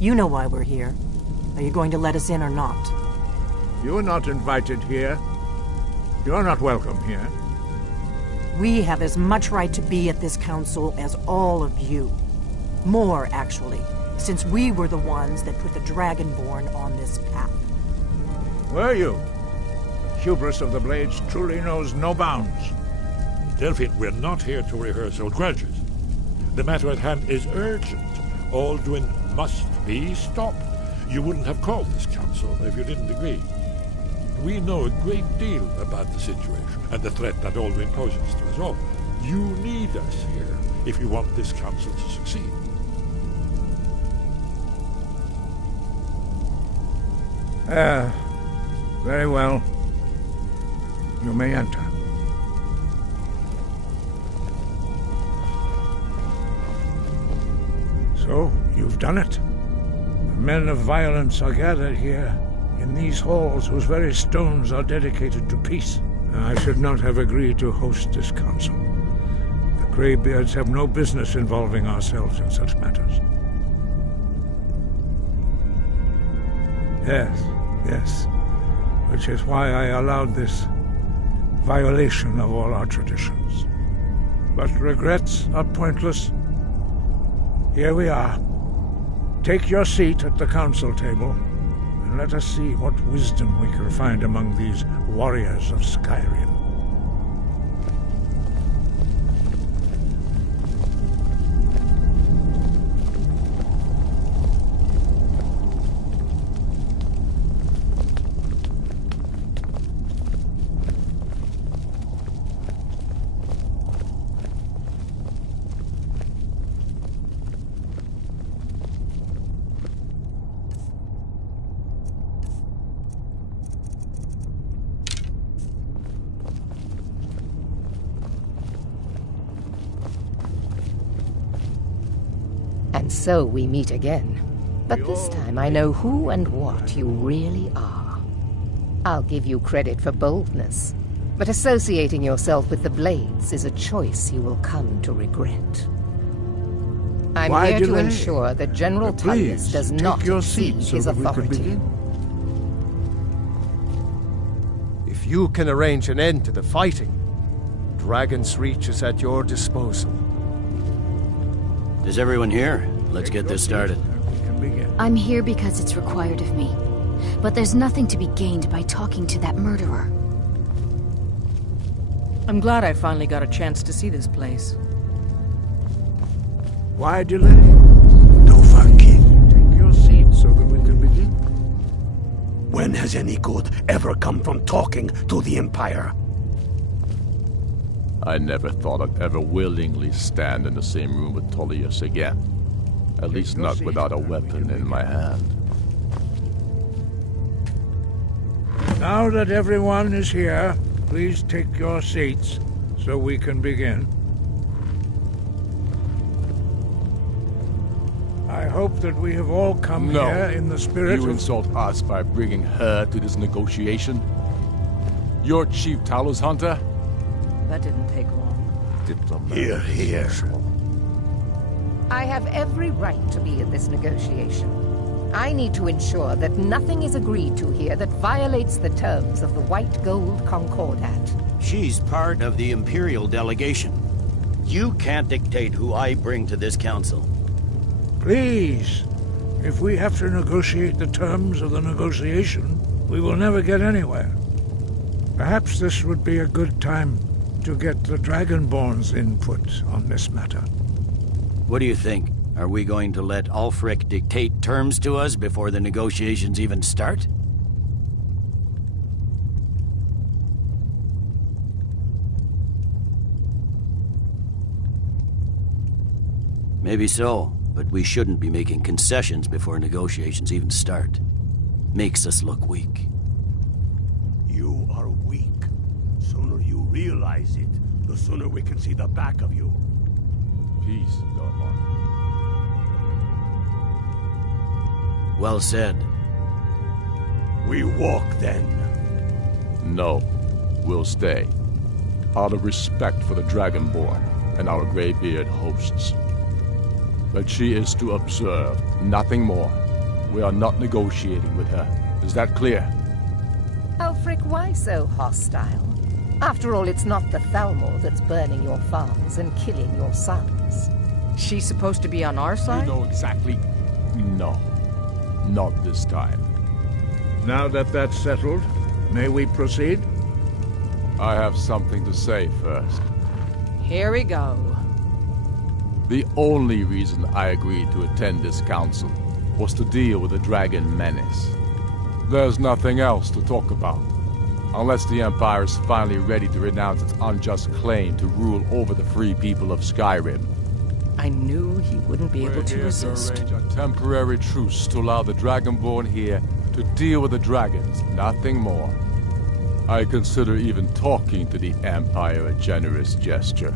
You know why we're here. Are you going to let us in or not? You're not invited here. You're not welcome here. We have as much right to be at this council as all of you. More, actually, since we were the ones that put the Dragonborn on this path. Were you? Hubris of the Blades truly knows no bounds. Delphine, we're not here to rehearse old grudges. The matter at hand is urgent. Alduin must be stopped. You wouldn't have called this council if you didn't agree. We know a great deal about the situation and the threat that Alduin poses to us all. You need us here if you want this council to succeed. Very well. You may enter. So, you've done it. The men of violence are gathered here, in these halls whose very stones are dedicated to peace. I should not have agreed to host this council. The Greybeards have no business involving ourselves in such matters. Yes. Which is why I allowed this violation of all our traditions. But regrets are pointless. Here we are. Take your seat at the council table, and let us see what wisdom we can find among these warriors of Skyrim. And so we meet again. But this time I know who and what you really are. I'll give you credit for boldness, but associating yourself with the Blades is a choice you will come to regret. I'm here to ensure that General Tullius does not exceed his authority. If you can arrange an end to the fighting, Dragon's Reach is at your disposal. Is everyone here? Let's get this started. I'm here because it's required of me. But there's nothing to be gained by talking to that murderer. I'm glad I finally got a chance to see this place. Why delay? Take your seat so that we can begin. When has any good ever come from talking to the Empire? I never thought I'd ever willingly stand in the same room with Tullius again. At least not without a weapon in my hand. Now that everyone is here, please take your seats so we can begin. I hope that we have all come here in the spirit of... You insult us by bringing her to this negotiation? You're Chief Talos Hunter? That didn't take long. Here. I have every right to be in this negotiation. I need to ensure that nothing is agreed to here that violates the terms of the White Gold Concordat. She's part of the Imperial delegation. You can't dictate who I bring to this council. Please, if we have to negotiate the terms of the negotiation, we will never get anywhere. Perhaps this would be a good time to get the Dragonborn's input on this matter. What do you think? Are we going to let Ulfric dictate terms to us before the negotiations even start? Maybe so, but we shouldn't be making concessions before negotiations even start. Makes us look weak. You are weak. Sooner you realize it, the sooner we can see the back of you. Peace, Godmar. Well said. We walk then. No, we'll stay. Out of respect for the Dragonborn and our Greybeard hosts. But she is to observe, nothing more. We are not negotiating with her. Is that clear? Ulfric, why so hostile? After all, it's not the Thalmor that's burning your farms and killing your sons. She's supposed to be on our side? You know exactly... No. Not this time. Now that that's settled, may we proceed? I have something to say first. Here we go. The only reason I agreed to attend this council was to deal with the dragon menace. There's nothing else to talk about. Unless the Empire is finally ready to renounce its unjust claim to rule over the free people of Skyrim. I knew he wouldn't be able to resist. We're here to arrange a temporary truce to allow the Dragonborn here to deal with the dragons, nothing more. I consider even talking to the Empire a generous gesture.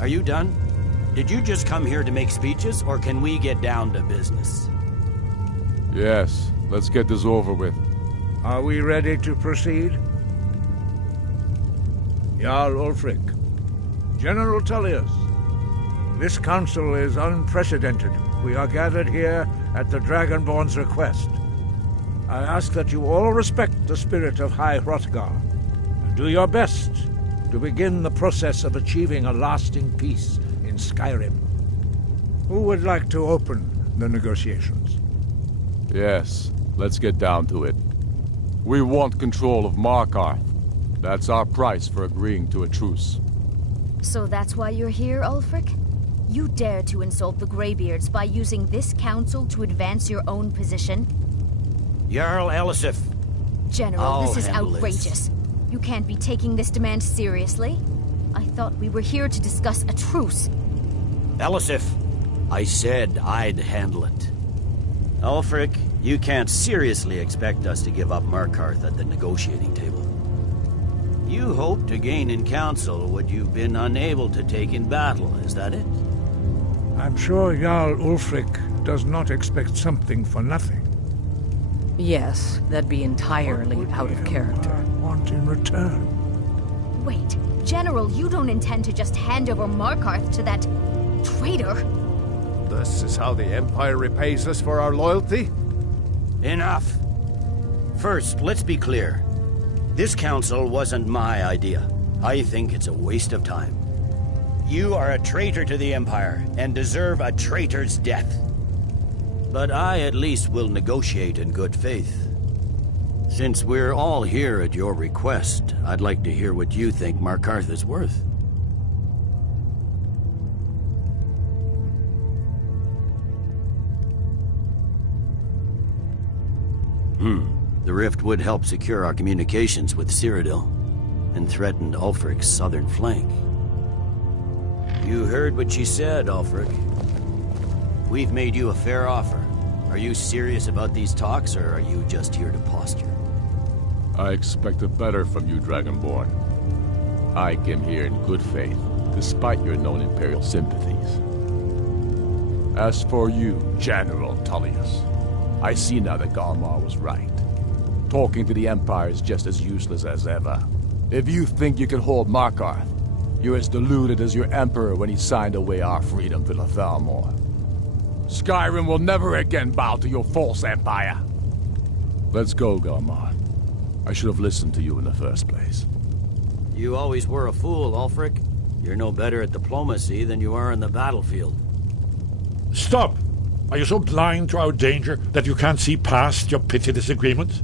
Are you done? Did you just come here to make speeches, or can we get down to business? Yes, let's get this over with. Are we ready to proceed? Jarl Ulfric, General Tullius, this council is unprecedented. We are gathered here at the Dragonborn's request. I ask that you all respect the spirit of High Hrothgar, and do your best to begin the process of achieving a lasting peace in Skyrim. Who would like to open the negotiations? Yes, let's get down to it. We want control of Markarth. That's our price for agreeing to a truce. So that's why you're here, Ulfric? You dare to insult the Greybeards by using this council to advance your own position? Jarl Elisif. General, this is handle outrageous. You can't be taking this demand seriously. I thought we were here to discuss a truce. Elisif, I said I'd handle it. Ulfric, you can't seriously expect us to give up Markarth at the negotiating table. You hoped to gain in council what you've been unable to take in battle, is that it? I'm sure Jarl Ulfric does not expect something for nothing. Yes, that'd be entirely out of character. Want in return? Wait, General, you don't intend to just hand over Markarth to that traitor? This is how the Empire repays us for our loyalty? Enough. First, let's be clear. This council wasn't my idea. I think it's a waste of time. You are a traitor to the Empire, and deserve a traitor's death. But I at least will negotiate in good faith. Since we're all here at your request, I'd like to hear what you think Markarth is worth. The rift would help secure our communications with Cyrodiil, and threatened Ulfric's southern flank. You heard what she said, Ulfric. We've made you a fair offer. Are you serious about these talks, or are you just here to posture? I expected better from you, Dragonborn. I came here in good faith, despite your known Imperial sympathies. As for you, General Tullius, I see now that Galmar was right. Talking to the Empire is just as useless as ever. If you think you can hold Markarth, you're as deluded as your Emperor when he signed away our freedom to the Thalmor. Skyrim will never again bow to your false empire. Let's go, Galmar. I should have listened to you in the first place. You always were a fool, Ulfric. You're no better at diplomacy than you are in the battlefield. Stop! Are you so blind to our danger that you can't see past your petty disagreements?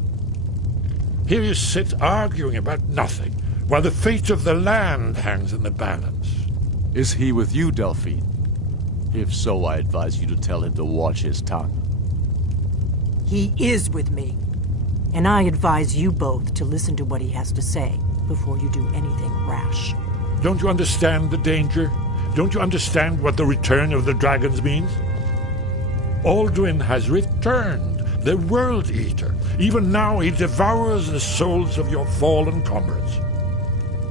Here you sit arguing about nothing, while the fate of the land hangs in the balance. Is he with you, Delphine? If so, I advise you to tell him to watch his tongue. He is with me. And I advise you both to listen to what he has to say before you do anything rash. Don't you understand the danger? Don't you understand what the return of the dragons means? Alduin has returned, the World Eater. Even now he devours the souls of your fallen comrades.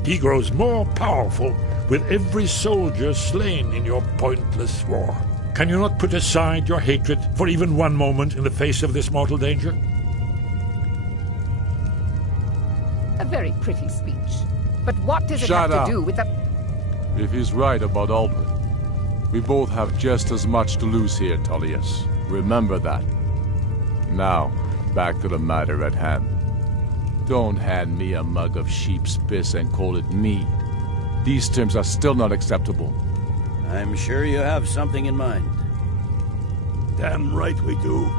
He grows more powerful with every soldier slain in your pointless war. Can you not put aside your hatred for even one moment in the face of this mortal danger? A very pretty speech. But what does it have to do with the... If he's right about Alduin, we both have just as much to lose here, Tullius. Remember that. Now, back to the matter at hand. Don't hand me a mug of sheep's piss and call it mead. These terms are still not acceptable. I'm sure you have something in mind. Damn right we do.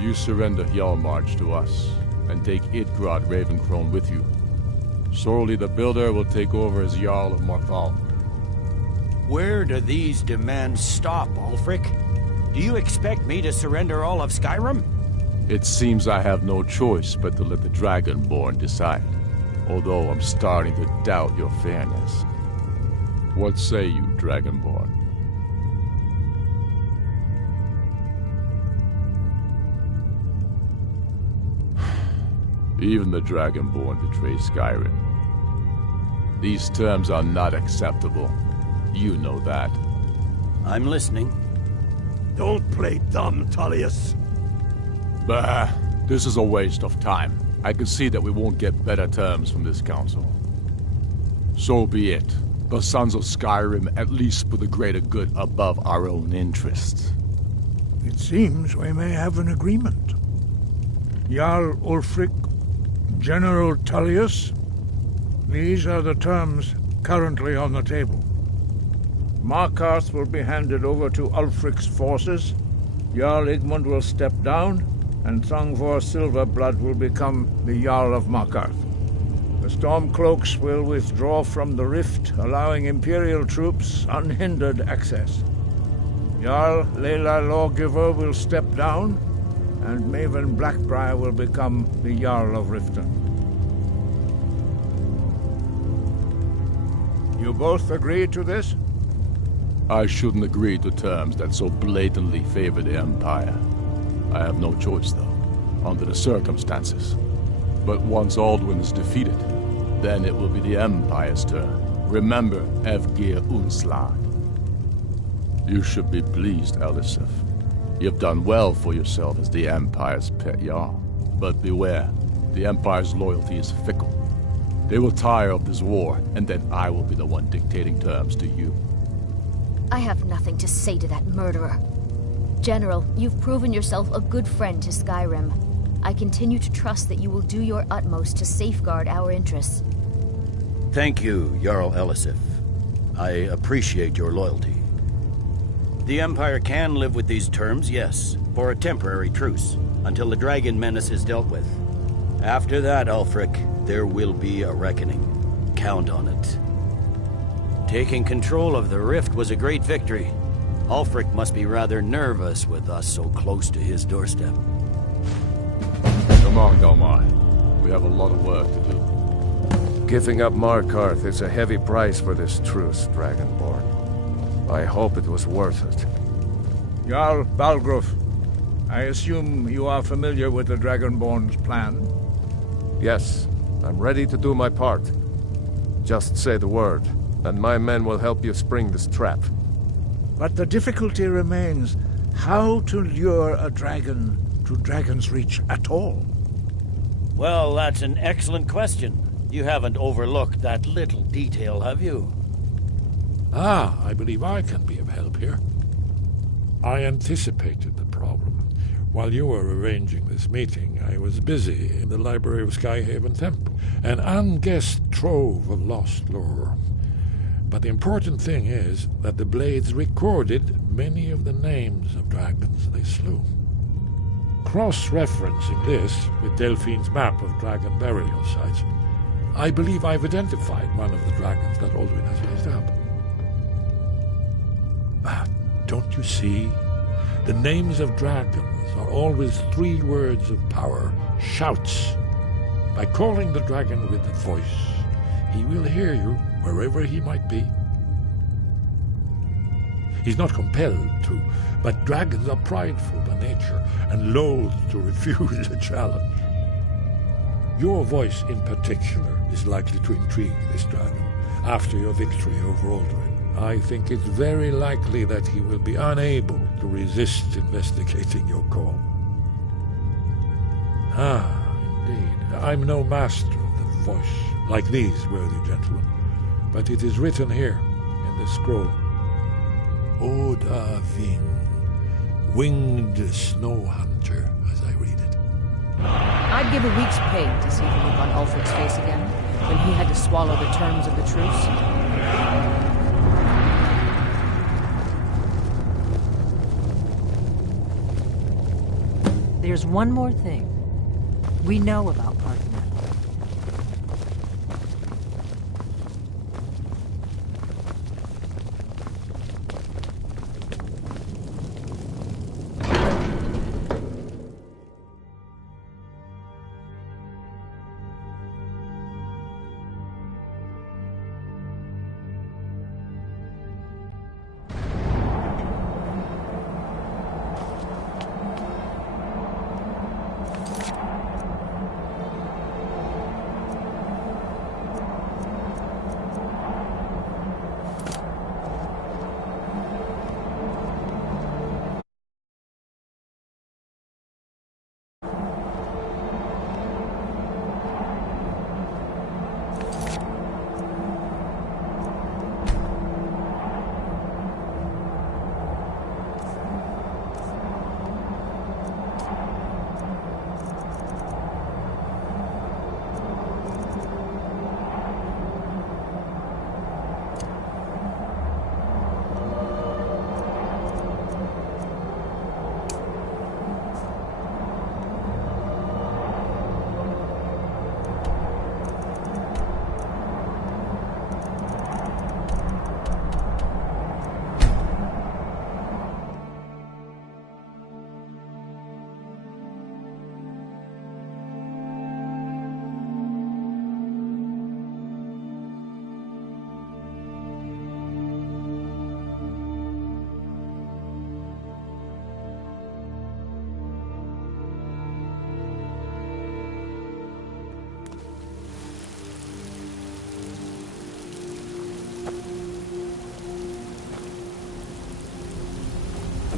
You surrender Hjalmarch to us, and take Idgrod Ravencrone with you. Sorli the Builder will take over as Jarl of Morthal. Where do these demands stop, Ulfric? Do you expect me to surrender all of Skyrim? It seems I have no choice but to let the Dragonborn decide, although I'm starting to doubt your fairness. What say you, Dragonborn? Even the Dragonborn betray Skyrim. These terms are not acceptable. You know that. I'm listening. Don't play dumb, Tullius. Bah, this is a waste of time. I can see that we won't get better terms from this council. So be it. The Sons of Skyrim at least put the greater good above our own interests. It seems we may have an agreement. Jarl Ulfric, General Tullius, these are the terms currently on the table. Markarth will be handed over to Ulfric's forces, Jarl Igmund will step down, and Thangvor Silverblood will become the Jarl of Markarth. The Stormcloaks will withdraw from the rift, allowing Imperial troops unhindered access. Jarl Leila Lawgiver will step down, and Maven Blackbriar will become the Jarl of Riften. You both agree to this? I shouldn't agree to terms that so blatantly favor the Empire. I have no choice, though, under the circumstances. But once Alduin is defeated, then it will be the Empire's turn. Remember, Evgir Unslag. You should be pleased, Elisif. You've done well for yourself as the Empire's pet Jarl. But beware, the Empire's loyalty is fickle. They will tire of this war, and then I will be the one dictating terms to you. I have nothing to say to that murderer. General, you've proven yourself a good friend to Skyrim. I continue to trust that you will do your utmost to safeguard our interests. Thank you, Jarl Elisif. I appreciate your loyalty. The Empire can live with these terms, yes, for a temporary truce, until the dragon menace is dealt with. After that, Ulfric, there will be a reckoning. Count on it. Taking control of the rift was a great victory. Ulfric must be rather nervous with us so close to his doorstep. Come on, Galmar. We have a lot of work to do. Giving up Markarth is a heavy price for this truce, Dragonborn. I hope it was worth it. Jarl Balgruuf, I assume you are familiar with the Dragonborn's plan? Yes, I'm ready to do my part. Just say the word, and my men will help you spring this trap. But the difficulty remains how to lure a dragon to Dragon's Reach at all. Well, that's an excellent question. You haven't overlooked that little detail, have you? I believe I can be of help here. I anticipated the problem. While you were arranging this meeting, I was busy in the library of Skyhaven Temple, an unguessed trove of lost lore. But the important thing is that the Blades recorded many of the names of dragons they slew. Cross-referencing this with Delphine's map of dragon burial sites, I believe I've identified one of the dragons that Alduin has raised up. Don't you see? The names of dragons are always 3 words of power, shouts. By calling the dragon with a voice, he will hear you wherever he might be. He's not compelled to, but dragons are prideful by nature and loath to refuse a challenge. Your voice in particular is likely to intrigue this dragon after your victory over Alduin. I think it's very likely that he will be unable to resist investigating your call. Indeed. I'm no master of the voice, like these worthy gentlemen, but it is written here in this scroll. Oda Ving, winged snow hunter as I read it. I'd give a week's pay to see the look on Ulfric's face again, when he had to swallow the terms of the truce. There's one more thing. We know about Parthenon.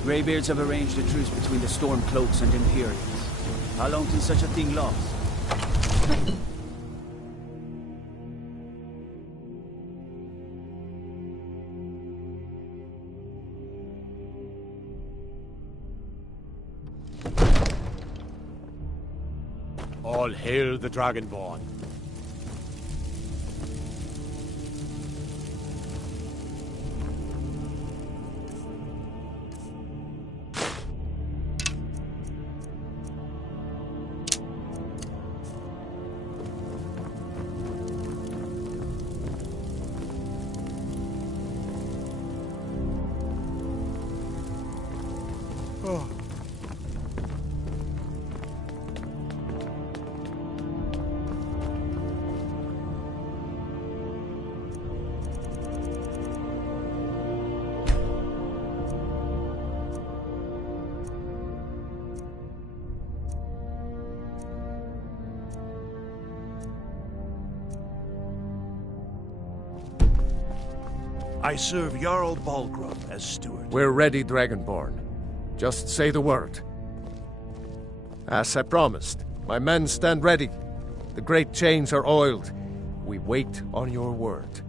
Greybeards have arranged a truce between the Stormcloaks and Imperials. How long can such a thing last? All hail the Dragonborn. I serve Jarl Balgruuf as steward. We're ready, Dragonborn. Just say the word. As I promised, my men stand ready. The great chains are oiled. We wait on your word.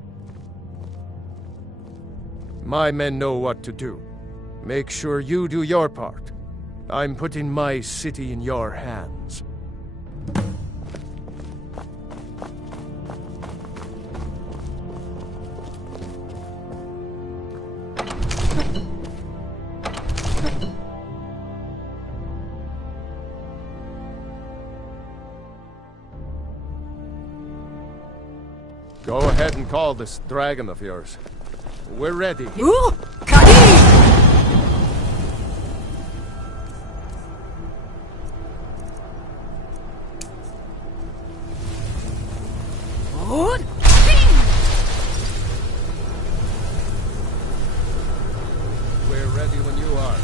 My men know what to do. Make sure you do your part. I'm putting my city in your hands. Go ahead and call this dragon of yours. We're ready. Ooh! Kadi! We're ready when you are.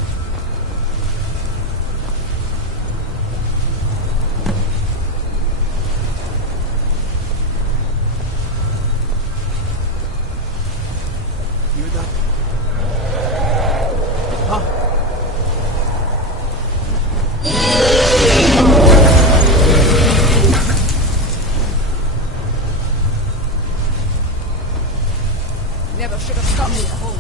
Hear that? Huh? Never should have come here home.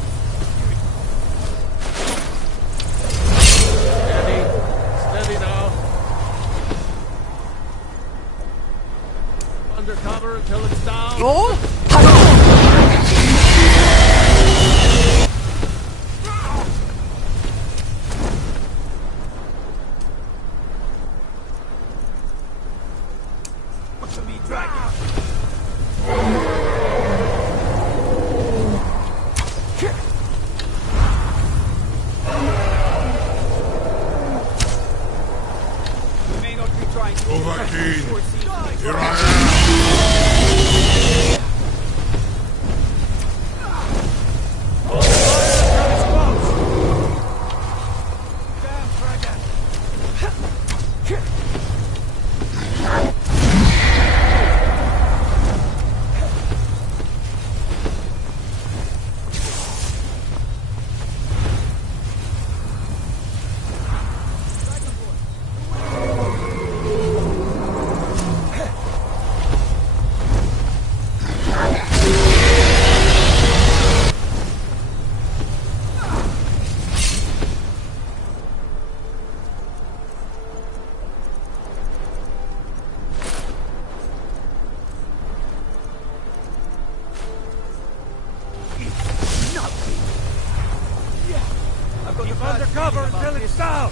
King, here I am! Keep undercover until it's down!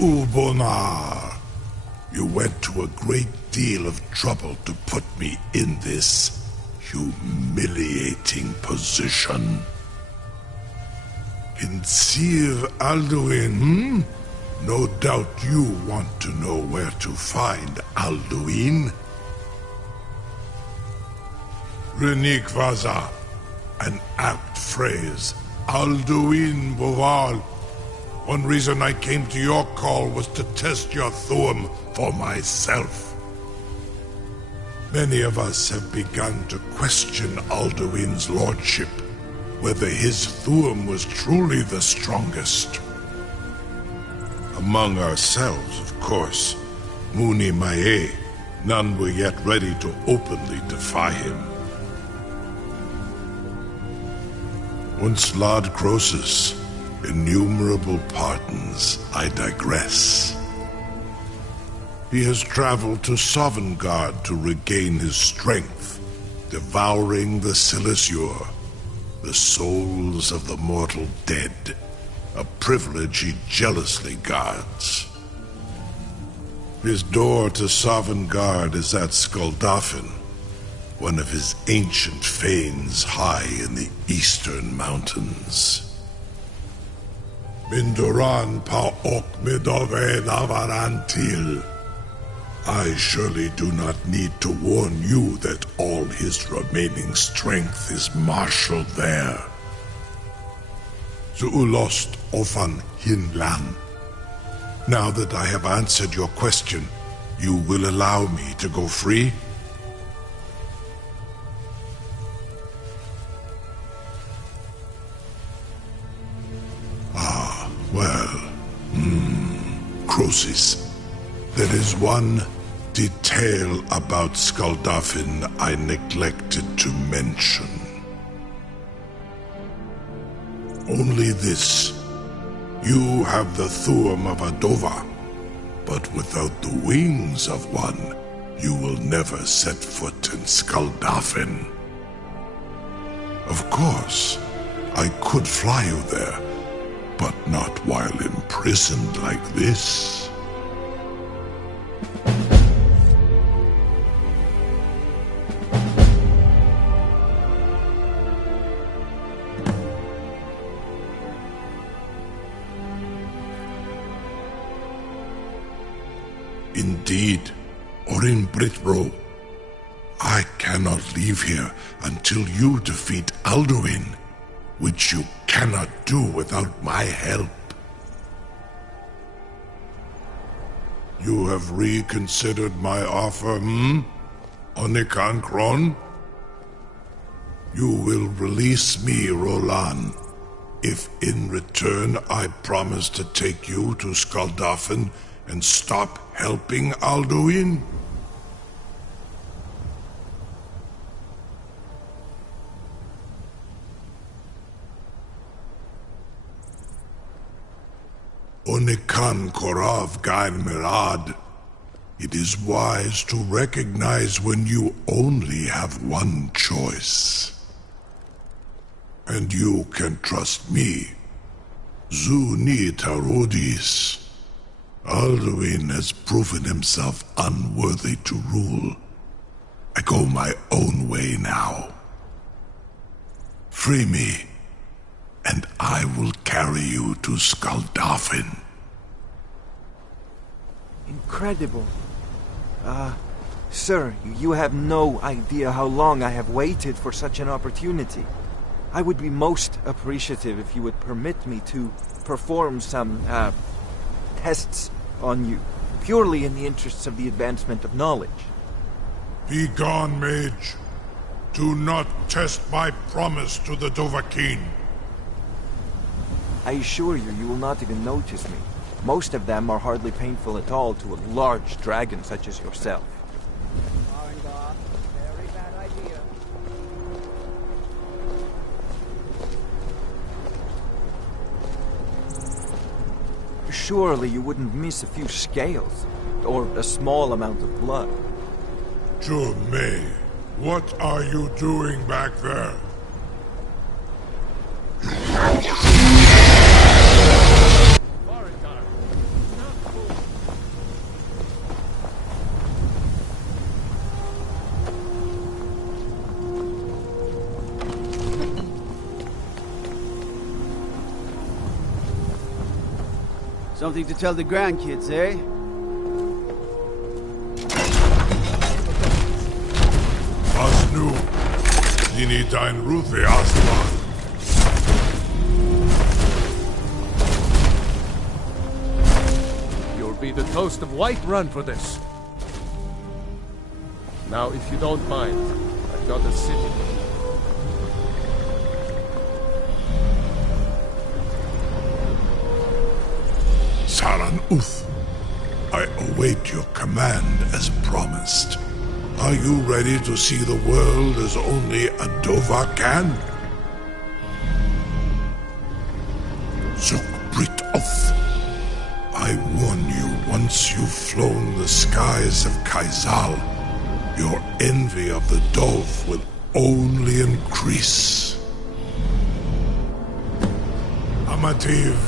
Ulbonar, you went to a great deal of trouble to put me in this humiliating position. Kinsir Alduin, No doubt you want to know where to find Alduin. Renik Vaza, an apt phrase. Alduin Boval. One reason I came to your call was to test your Thuum for myself. Many of us have begun to question Alduin's lordship, whether his Thuum was truly the strongest. Among ourselves, of course, Muni Mae, none were yet ready to openly defy him. Once Lord Croesus, innumerable pardons, I digress. He has traveled to Sovngarde to regain his strength, devouring the Silesur, the souls of the mortal dead, a privilege he jealously guards. His door to Sovngarde is at Skuldafn, one of his ancient fanes high in the eastern mountains. Mindoran pa ok midove navarantil. I surely do not need to warn you that all his remaining strength is marshaled there. Zuulost ofan hinlan. Now that I have answered your question, you will allow me to go free? Well, Croesus, there is one detail about Skuldafn I neglected to mention. Only this. You have the Thuum of Adova, but without the wings of one, you will never set foot in Skuldafn. Of course, I could fly you there, but not while imprisoned like this. Indeed, Orin Britbro, I cannot leave here until you defeat Alduin, which you cannot do without my help. You have reconsidered my offer, Onikan Kron? You will release me, Roland, if in return I promise to take you to Skaldafen and stop helping Alduin? Onikan Korav Gair Mirad. It is wise to recognize when you only have one choice. And you can trust me. Zuni Tarodis. Alduin has proven himself unworthy to rule. I go my own way now. Free me, and I will carry you to Skaldafen. Incredible. Sir, you have no idea how long I have waited for such an opportunity. I would be most appreciative if you would permit me to perform some, tests on you, purely in the interests of the advancement of knowledge. Be gone, mage. Do not test my promise to the Dovahkiin. I assure you, you will not even notice me. Most of them are hardly painful at all to a large dragon such as yourself. Very bad idea. Surely you wouldn't miss a few scales, or a small amount of blood. May, what are you doing back there? Something to tell the grandkids, eh? Was nu, Dini dein Rufe Aslan. You'll be the toast of Whiterun for this. Now, if you don't mind, I've got a city. Saran Uth, I await your command as promised. Are you ready to see the world as only a Dova can? Zukbrit Oth, I warn you, once you've flown the skies of Kaizal, your envy of the Dove will only increase. Amativ,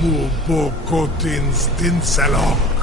Mubo Kotins Dinselok.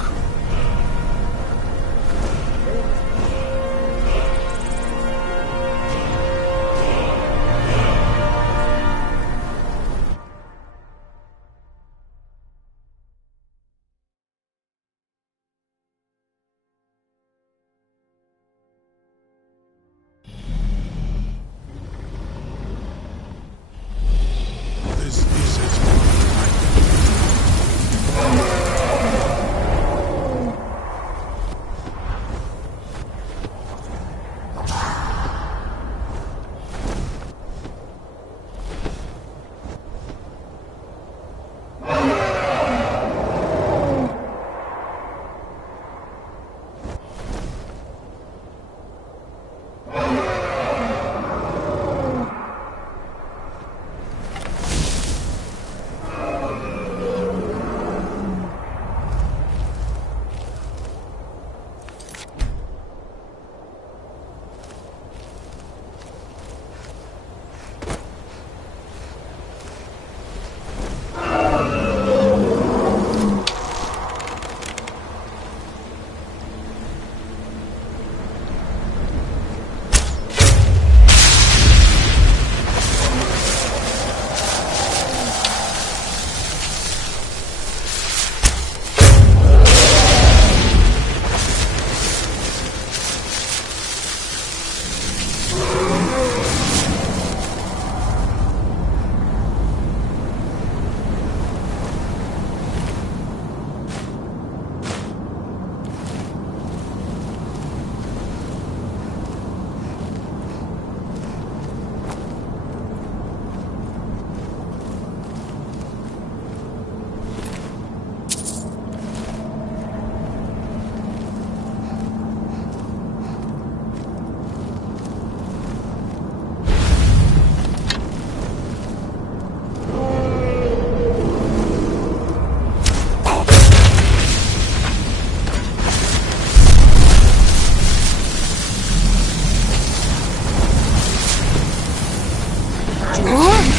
Skål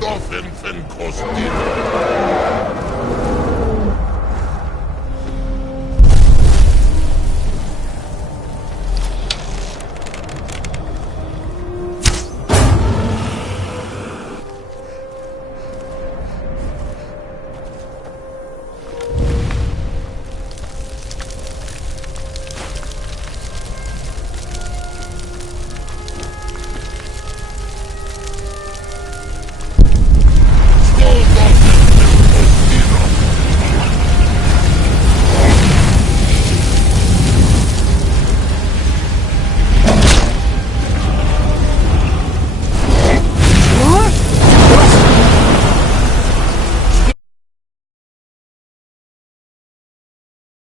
då, Finn Kostin!